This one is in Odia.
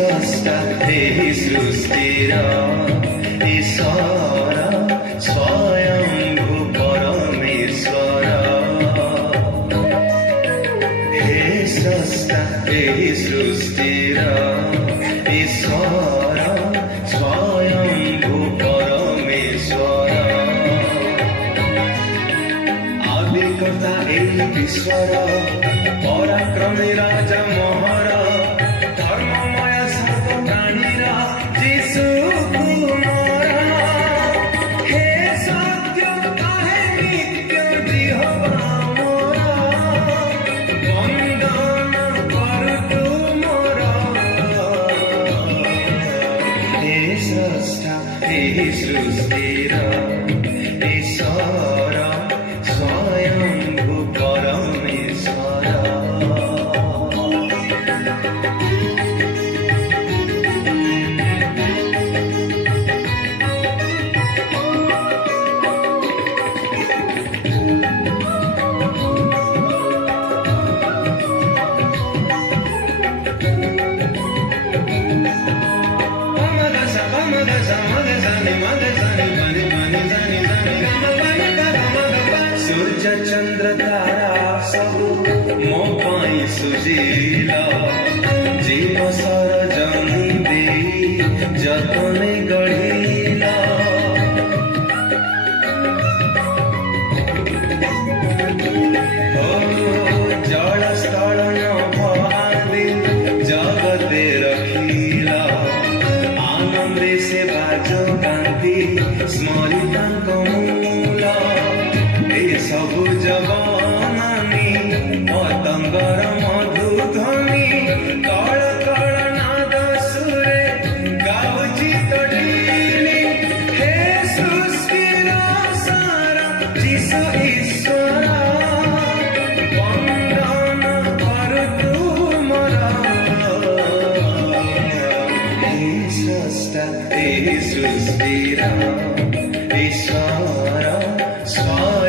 ସ୍ରଷ୍ଟା ଏହି ସୃଷ୍ଟିର ଈଶ୍ୱର ସ୍ୱୟଂଭୁ ପରମେଶ୍ୱର। ହେ ସ୍ରଷ୍ଟା ଏହି ସୃଷ୍ଟିର ଈଶ୍ୱର ସ୍ୱୟଂଭୁ ପରମେଶ୍ୱର। ଆଦିକର୍ତ୍ତା ଏହି ବିଶ୍ୱର ପରାକ୍ରମୀ ରାଜା ମୋହର ଧର୍ମମୟ ସର୍ବ ପ୍ରାଣୀର ଯୀଶୁ କୁମାର। ହେ ସତ୍ୟ କାହେ ନିତ୍ୟ ଜିହ୍ୱା ମୋର ବନ୍ଦନ କରୁ ତୁମର। ହେ ସ୍ରଷ୍ଟା ଏହି ସୃଷ୍ଟିର ଈଶ୍ୱର ସ୍ୱୟଂଭୁ ପରମେଶ୍ୱର। ସୂର୍ଯ୍ୟ ଚନ୍ଦ୍ର ତାରା ସବୁ ମୋ ପାଇଁ ସୁଜିଲା। ଜୀବ ସରଜମି ଦେଇ ଯତନେ ଗଢ଼ିଲା। ଜଳ ସ୍ଥଳ ନଭ ଆଦି ଜଗତେ ରଖିଲା। ଆନନ୍ଦରେ ସେ ବାଜ କାନ୍ତି ସ୍ମରି ତାଙ୍କ ମୂଳ। ଏ ସବୁଜ ବନାନୀ ପତଙ୍ଗର ମଧୁଧ୍ୱନି କଳ କଳ ନାଦ ସୁରେ ଗାଉଛି ତୋଳିଲି। ହେ ସୃଷ୍ଟିର ସାର ଯୀଶୁ ଈଶ୍ୱର ବନ୍ଦନ କରୁ ତୁମର। ହେ ସ୍ରଷ୍ଟା ଏହି ସୃଷ୍ଟିର ଈଶ୍ୱର ସ୍ୱୟଂ